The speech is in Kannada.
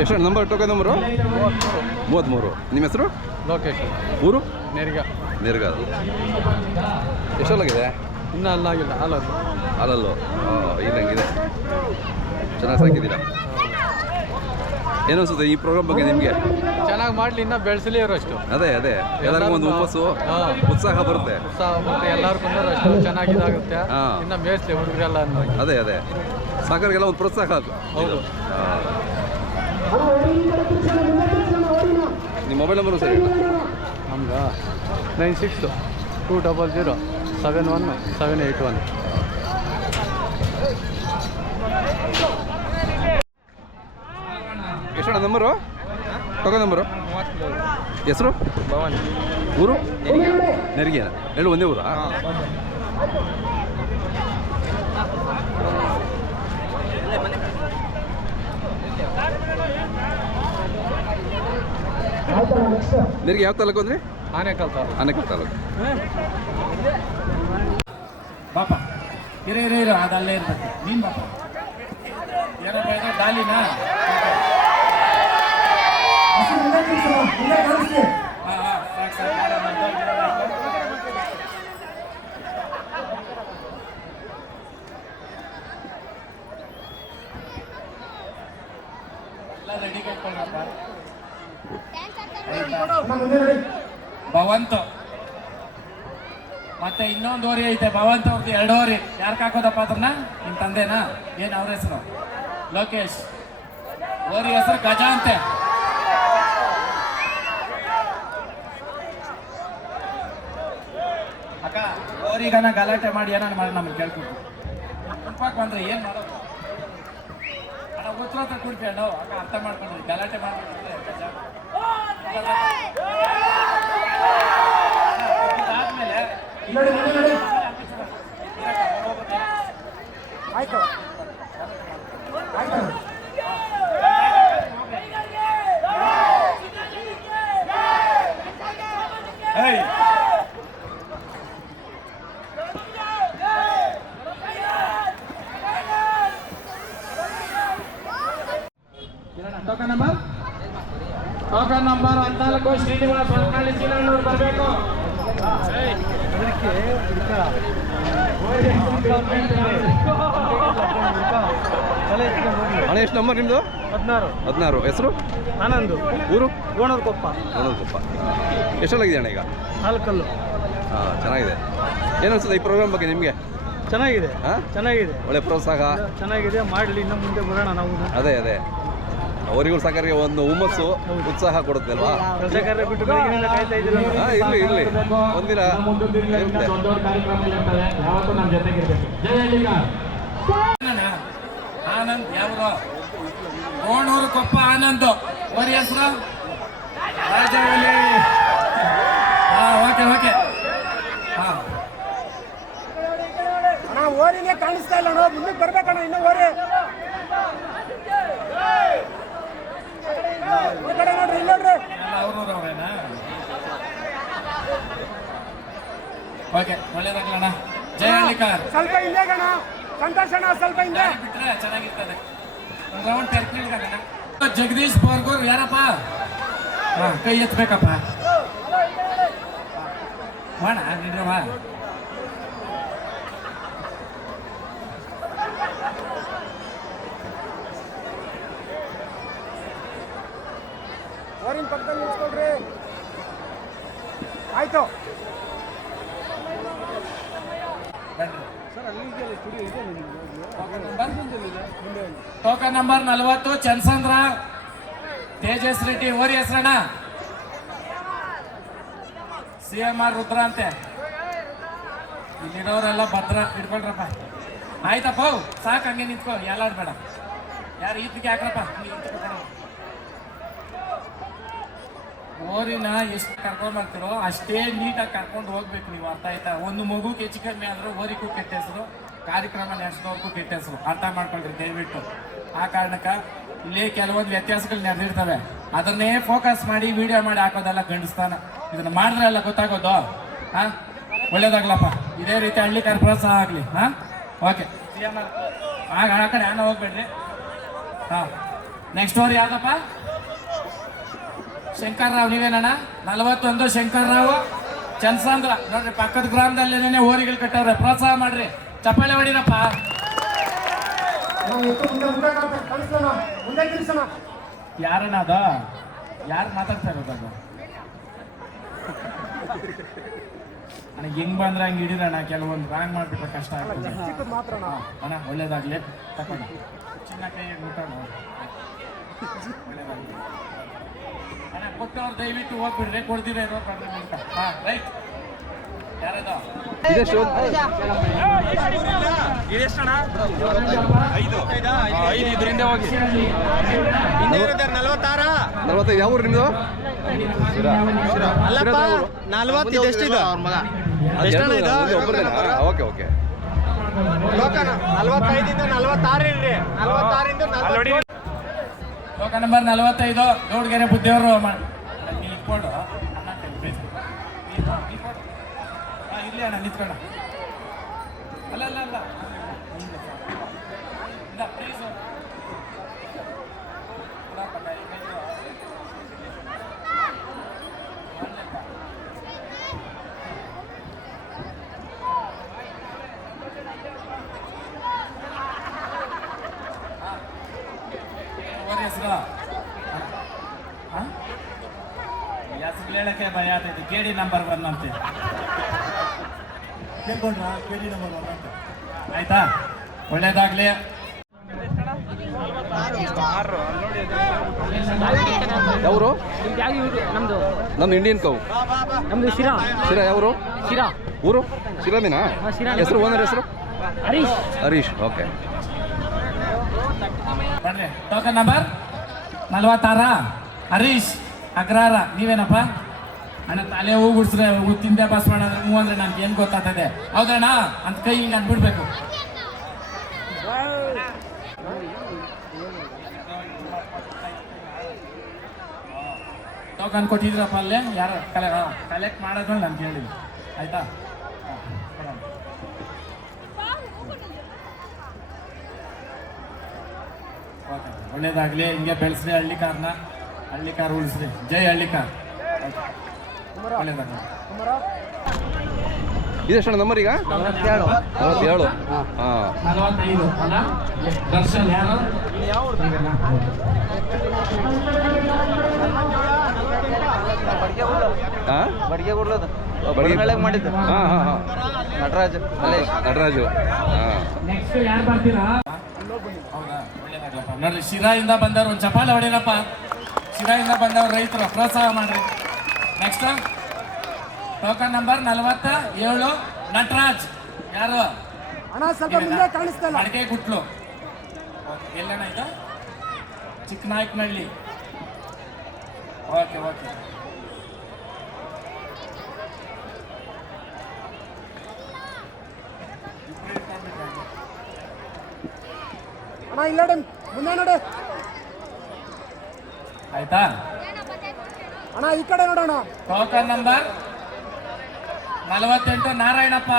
ಎಷ್ಟು ನಂಬರ್ ಟೋಕನ್ ನಂಬರು ಮೂವತ್ತ್ಮೂರು. ನಿಮ್ಮ ಹೆಸರು? ಲೋಕೇಶ್ ಊರು? ನೆರಿಗ. ನೆರ್ಗ. ಎಷ್ಟಲ್ಲಾಗಿದೆ ಇನ್ನೂ ಅಲ್ಲಾಗಿಲ್ಲ ಅಲ್ಲ ಹಾಲಲ್ಲು. ಹಾಂ ಇಲ್ಲಂಗಿದೆ ಚೆನ್ನಾಗಿ ಸಾಕಿದ್ದೀರಾ? ಏನು ಅನ್ಸುತ್ತೆ ಈ ಪ್ರೋಗ್ರಾಮ್ ಬಗ್ಗೆ ನಿಮಗೆ? ಚೆನ್ನಾಗಿ ಮಾಡಲಿ ಇನ್ನೂ ಬೆಳೆಸಲಿ ಅಷ್ಟು. ಅದೇ ಅದೇ. ಎಲ್ಲರಿಗೂ ಒಂದು ಹುಮ್ಮಸ್ಸು. ಹಾ. ಉತ್ಸಾಹ ಬರುತ್ತೆ. ಉತ್ಸಾಹ ಬರುತ್ತೆ. ಎಲ್ಲರೂ ಕೊಂಡರು ಅಷ್ಟು ಚೆನ್ನಾಗಿದಾಗುತ್ತೆ. ಇದಾಗುತ್ತೆ ಇನ್ನೂ ಮೇಯಿಸ್ಲಿ ಹುಡುಗರೆಲ್ಲ ಅದೇ ಅದೇ. ಸಾಕರಿಗೆಲ್ಲ ಒಂದು ಪ್ರೋತ್ಸಾಹ ಅದು. ಹೌದು. ನಿಮ್ಮ ಮೊಬೈಲ್ ನಂಬರು ಸರಿ? ನಮ್ದಾ? Nine six two double zero seven one seven eight one. ಎಷ್ಟಣ್ಣ number ತಗೋ ನಂಬರು ಹೆಸರು? ಭವನ್. ಊರು? ನೆರಿಗೆ ಎರಡು ಒಂದೇ ಊರಾ? ನೆರಿಗೆ ಯಾವ ತಾಲೂಕು ಅಂದ್ರೆ? ಆನೆ ತಾಲೂಕು. ಆನೇಕಲ್ ತಾಲೂಕು. ಪಾಪ ಇರ ಇರ ಇರೋ ಅದಲ್ಲೇ ಇರ್ತದೆ. ನೀನ್ ಪಾಪ ಏನಪ್ಪ ಇದು. ಎಲ್ಲ ರೆಡಿ ಕಟ್ಕೊಳ್ರಪ್ಪ ಭವಂತ್. ಮತ್ತೆ ಇನ್ನೊಂದು ಓರಿ ಐತೆ, ಭವಂತ ಅವ್ರದ್ದು ಎರಡು ಓರಿ. ಯಾರು ಹಾಕೋದಪ್ಪ ಅದನ್ನ ನಿಮ್ ತಂದೆನಾ? ಏನ್ ಅವ್ರ ಹೆಸರು? ಲೋಕೇಶ್. ಓರಿ ಹೆಸರು ಗಜ ಅಂತೆ. ಅಕ್ಕ, ಓರಿಗನ ಗಲಾಟೆ ಮಾಡಿ ಏನಾರು ಮಾಡಿ ನಮ್ಗೆ ಕೇಳ್ಕೊಟ್ಟು ಗುಂಪಾಕ್ ಬಂದ್ರೆ ಏನ್ ಮಾಡೋದು? ಅಣ್ಣ, ಉತ್ತರ ಹತ್ರ ಅಣ್ಣ, ಅಕ್ಕ, ಅರ್ಥ ಮಾಡ್ಕೊಂಡ್ರಿ. ಗಲಾಟೆ ಮಾಡ್ಕೊಂಡ್ರೆ ಗಜ ಇದಾದ್ಮೇಲೆ Hey! Token number token number ಹದಿನಾಲ್ಕು ಶ್ರೀನಿವಾಸ ಹೊರನಾಳಿ ಸೀನಣ್ಣವ್ರು ಬರಬೇಕು. ಹಣ ಎಷ್ಟು ನಂಬರ್ ನಿಮ್ಮದು ಹದಿನಾರು. ಹದಿನಾರು. ಹೆಸರು? ಆನಂದು. ಊರು? ಗೋಣರ್ಕೊಪ್ಪ ಗೋಣದಕೊಪ್ಪ ಎಷ್ಟಲ್ಲಾಗಿದೆ ಅಣ್ಣ ಈಗ? ನಾಲ್ಕಲ್ಲು. ಹಾಂ ಚೆನ್ನಾಗಿದೆ. ಏನು ಅನ್ಸುತ್ತೆ ಈ ಪ್ರೋಗ್ರಾಮ್ ಬಗ್ಗೆ ನಿಮಗೆ? ಚೆನ್ನಾಗಿದೆ. ಹಾಂ? ಚೆನ್ನಾಗಿದೆ. ಒಳ್ಳೆ ಪ್ರೋತ್ಸಾಹ. ಚೆನ್ನಾಗಿದೆ. ಮಾಡಲಿ ಇನ್ನು ಮುಂದೆ ಬರೋಣ ನಾವು. ಅದೇ ಅದೇ. ಅವರಿಗೂ ಸಾಕರಿಗೆ ಒಂದು ಹುಮ್ಮಸ್ಸು ಉತ್ಸಾಹ ಕೊಡುತ್ತೆ ಅಲ್ವಾ ಹಾಂ ಇರಲಿ ಇರಲಿ. ಒಂದಿನ ಆನಂದ್ ಯಾವ್ದು? ಕೋಣೂರು ಕೊಪ್ಪ ಆನಂದ್. ಓರಿ ಹೆಸರು? ರಾಜವಲಿ ಹಾ ಓಕೆ ಓಕೆ. ಹಾ. ಅಣ್ಣ ಓರಿನೇ ಕಾಣಿಸ್ತಾ ಇಲ್ಲ ಮುಂದಕ್ಕೆ ಬರ್ಬೇಕಣ್ಣ ಇನ್ನೂ ಓರಿ ಈ ಕಡೆ ನೋಡ್ರಿ ಇಲ್ಲಿ ನೋಡ್ರಿ ಎಲ್ಲ ಅವ್ರವ್ರು ಅವ್ರೇನಾ ಓಕೆ ಒಳ್ಳೇದಾಗ್ಲಣ್ಣ ಜಯ ಹಳ್ಳಿಕಾರ್. ಸ್ವಲ್ಪ ಹಿಂದೆ ಕಣ. ಸಂತೋಷ ಸ್ವಲ್ಪ ಹಿಂದೆ. ಬಿಟ್ರೆ ಚೆನ್ನಾಗಿರ್ತದೆ. ರೌಂಡ್ ಟರ್ಕಿಲ್ಗಣ್ಣ ಜಗದೀಶ್ ಬೋರ್ಗೂರ್ ಯಾರಪ್ಪ? ಕೈ ಎತ್ತಬೇಕಪ್ಪ ಮಾಡ ನಿಡ್ರವ ಓರಿನ ಪಕ್ಕದಲ್ಲಿ ನಿಲ್ಸ್ಕೊಳ್ರಿ? ಆಯ್ತು. ಟೋಕನ್ ನಂಬರ್ ನಲವತ್ತು ಚನ್ಸಂದ್ರ ತೇಜಸ್ ರೆಡ್ಡಿ ಓರಿ ಹೆಸರಣ್ಣ. ಸಿ ಎಂ ಆರ್ ರುದ್ರ ಅಂತೆ. ಇಲ್ಲಿರೋರೆಲ್ಲ ಭದ್ರ ಇಟ್ಕೊಳ್ರಪ್ಪ ಆಯ್ತಪ್ಪ ಸಾಕು ಸಾಕ್ ಹಂಗೆ ನಿಂತ್ಕೋ. ಎಲ್ಲಾಡ್ಬೇಡ ಯಾರು ಈತಿಗೆ ಹಾಕ್ರಪ್ಪ ನೀ ಈತಿಗೆ ಕೊಡು. ಓರಿನ ಎಷ್ಟು ಕರ್ಕೊಂಡು ಬರ್ತಿರೋ ಅಷ್ಟೇ ನೀಟಾಗಿ ಕರ್ಕೊಂಡು ಹೋಗ್ಬೇಕು ನೀವು, ಅರ್ಥ ಆಯ್ತಾ? ಒಂದು ಮಗು ಹೆಚ್ಚು ಕಡಿಮೆ ಆದರೂ ಓರಿಗೂ ಕೆಟ್ಟ ಹೆಸರು, ಕಾರ್ಯಕ್ರಮ ನಡೆಸಿದವ್ರಿಗೂ ಕೆಟ್ಟ ಹೆಸರು, ಅರ್ಥ ಮಾಡ್ಕೊಳ್ರಿ, ದಯವಿಟ್ಟು. ಆ ಕಾರಣಕ್ಕೆ ಇಲ್ಲಿ ಕೆಲವೊಂದು ವ್ಯತ್ಯಾಸಗಳು ನಡೆದಿರ್ತವೆ ಅದನ್ನೇ ಫೋಕಸ್ ಮಾಡಿ ವಿಡಿಯೋ ಮಾಡಿ ಹಾಕೋದೆಲ್ಲ ಗಂಡಸ್ತಾನ. ಇದನ್ನ ಮಾಡಿದ್ರೆ ಎಲ್ಲ ಗೊತ್ತಾಗೋದು? ಹಾಂ? ಒಳ್ಳೇದಾಗ್ಲಪ್ಪ. ಇದೇ ರೀತಿ ಹಳ್ಳಿ ಕಾರ್ ಪ್ರೋತ್ಸಾಹ ಆಗ್ಲಿ, ಹಾ? ಓಕೆ ಆಗ ಆ ಕಡೆ ಹಣ ಹೋಗ್ಬೇಡ್ರಿ. ಹಾ. ನೆಕ್ಸ್ಟ್ ಓರಿ ಯಾವ್ದಪ್ಪ? ಶಂಕರ್ ರಾವ್ ನೀವೇನಣ್ಣ? ನಲವತ್ತೊಂದು ಶಂಕರ್ ರಾವ್ ಚಂದ್ಸಾಂದ್ರ ನೋಡ್ರಿ ಪಕ್ಕದ ಗ್ರಾಮದಲ್ಲೇನೆ ಓರಿಗಳು ಕಟ್ಟವ್ರೆ. ಪ್ರೋತ್ಸಾಹ ಮಾಡ್ರಿ. ಚಪ್ಪಾಳೆ ಹೊಡಿರಪ್ಪ ಯಾರಣ್ಣ ಅದ? ಯಾರು ಮಾತಾಡ್ತಾ ಇರೋದು ಅದು? ಅಣ್ಣ ಹೆಂಗ್ ಬಂದ್ರೆ ಹಂಗೆ ಹಿಡಿರಣ್ಣ ಕೆಲವೊಂದು ರಾಂಗ್ ಮಾಡ್ಬಿಟ್ರೆ ಕಷ್ಟ ಆಗ್ತದೆ. ಅಣ್ಣ. ಒಳ್ಳೇದಾಗ್ಲಿ. ತಕೊಂಡು ಚಿನ್ನ ಕೈ ಊಟ ಒಳ್ಳೇದಾಗ್ಲಿ. ಕೊಟ್ಟವ್ರು ದಯವಿಟ್ಟು ಹೋಗ್ಬಿಡ್ರಿ ಕೊಡ್ದಿರ ಅಂತ. ಹಾ ರೈಟ್ ಯಾರದು? ಇದೆಷ್ಟು ನಲ್ವತ್ತೈದು ಯಾವ ಊರು ನಿಮ್ಮದು ಅಲ್ಲಪ್ಪ ನಲ್ವತ್ತು ಎಷ್ಟಿದೆ ಓಕೆ ಓಕೆ. ನಲ್ವತ್ತೈದಿಂದ ನಲ್ವತ್ತಾರು ಇಲ್ರಿ. ನಲ್ವತ್ತಾರಿಂದ ಲೋಕ ನಂಬರ್ ನಲವತ್ತೈದು ಗೌಡ್ಗೆರೆ ಬುದ್ಧಿಯವರು ಇಟ್ಕೊಂಡು. ಅಣ್ಣ ಇಟ್ಕೊಂಡು. ಅಣ್ಣ ನಿಂತ್ಕೊಂಡ ಅಲ್ಲ ಅಲ್ಲ ಅಲ್ಲ ಇಂದ, please. ಕೊಡಪ್ಪ, ಕೈ ಕೈ ಕೊಡು. ಅವ್ರ ಹೆಸರು? ಹೆಸರು ಹೇಳಕ್ಕೆ ಭಯ ಆಗ್ತೈತಿ ಕೆ ಡಿ ನಂಬರ್ ಒನ್ ಅಂತ. ಕೇಳ್ಕೊಂಡ್ರ? ಕೆ ಡಿ ನಂಬರ್ ಒನ್ ಅಂತ. ಆಯ್ತಾ? ಒಳ್ಳೇದಾಗ್ಲಿ. ಯಾವರು? ನಮ್ದು. ನಮ್ದು ಇಂಡಿಯನ್ ಕೌ ನಮ್ದು ಶಿರಾ. ಶಿರಾ ಯಾವರು? ಶಿರಾ. ಊರು? ಶಿರಾದಿನಾ. ಹೆಸರು ಓನರ್ ಹೆಸರು? ಹರೀಶ್. ಹರೀಶ್ ಓಕೆ. ಬರ್ರಿ. ಟೋಕನ್ ನಂಬರ್ ನಲ್ವತ್ತಾರ. ಹರೀಶ್ ಅಗ್ರಹಾರ ನೀವೇನಪ್ಪ? ಅಣ್ಣ, ತಲೆ ಹೂ ಗುಡ್ಸ್ರೆ ಹೂ ತಿಂದೆ ಪಾಸ್ ಮಾಡೋದ್ರೆ ಹೂ ಅಂದ್ರೆ ನನ್ಗೆ ಏನು ಗೊತ್ತಾಗ್ತದೆ? ಹೌದಣ್ಣ ಅಂತ ಕೈ ಹಿಂಗೆ ಅಂದ್ಬಿಡ್ಬೇಕು ಟೋಕನ್ ಕೊಟ್ಟಿದ್ರಪ್ಪ ಅಲ್ಲೇ? ಯಾರು? ಕಲೆ ಕಲೆಕ್ಟ್ ಮಾಡೋದು ನಾನು ಕೇಳಿದ್ವಿ ಆಯ್ತಾ ಹಾ, ಕೊಡೋಣ. ಓಕೆ ಒಳ್ಳೇದಾಗ್ಲಿ ಹಿಂಗೆ ಬೆಳೆಸ್ರಿ ಹಳ್ಳಿ ಕಾರ್ನ ಹಳ್ಳಿ ಕಾರ್ ಉಳಿಸ್ರಿ. ಜೈ ಹಳ್ಳಿ ಕಾರ್ ಒಳ್ಳೇದಾಗಲಿ ಇದೆಷ್ಟು ನಂಬರ್ ಈಗ? ನಲವತ್ತೇಳು ಹಾಂ. ನಲವತ್ತೈದು. ಅಲ್ಲ? ದರ್ಶನ್ ಯಾರು? ಹಾಂ? ಬಡಿಗೆ ಕೊಡ್ಲದು ಮಾಡಿದ್ದು. ಹಾಂ ಹಾಂ ಹಾಂ. ನಟರಾಜ್ ನಟರಾಜು. ಹಾಂ. ನೆಕ್ಸ್ಟ್ ಯಾರು ಬರ್ತೀರಾ? ಹೌದಾ? ಒಳ್ಳೇದಾಗ್ಲಪ್ಪ. ನೋಡ್ರಿ ಶಿರಾಯಿಂದ ಬಂದವ್ರು ಒಂದು ಚಪಾಲ ಹೊಡೆಯಪ್ಪ ಶಿರಾಯಿಂದ ಬಂದವ್ರು ರೈತರು. ಪ್ರೋತ್ಸಾಹ ಮಾಡ್ರಿ. ನೆಕ್ಸ್ಟ್ ಟೋಕನ್ ನಂಬರ್ ನಲವತ್ತ ಏಳು ನಟರಾಜ್. ಯಾರು? ಅಣ್ಣ ಸ್ವಲ್ಪ ಮುಂದೆ ಕಾಣಿಸ್ತಾ ಇಲ್ಲ. ಅಡಿಕೆ ಗುಟ್ಲು. ಎಲ್ಲಣ್ಣ ಇದು? ಚಿಕ್ಕನಾಯಕನಹಳ್ಳಿ ಓಕೆ ಓಕೆ ಅಣ್ಣ ಇಲ್ಲ ಮುಂದೆ ನೋಡಿ. ಆಯ್ತಾ? ಅಣ್ಣ ಈ ಕಡೆ ನೋಡೋಣ. ಟೋಕನ್ ನಂಬರ್ ನಲವತ್ತೆಂಟು ನಾರಾಯಣಪ್ಪ.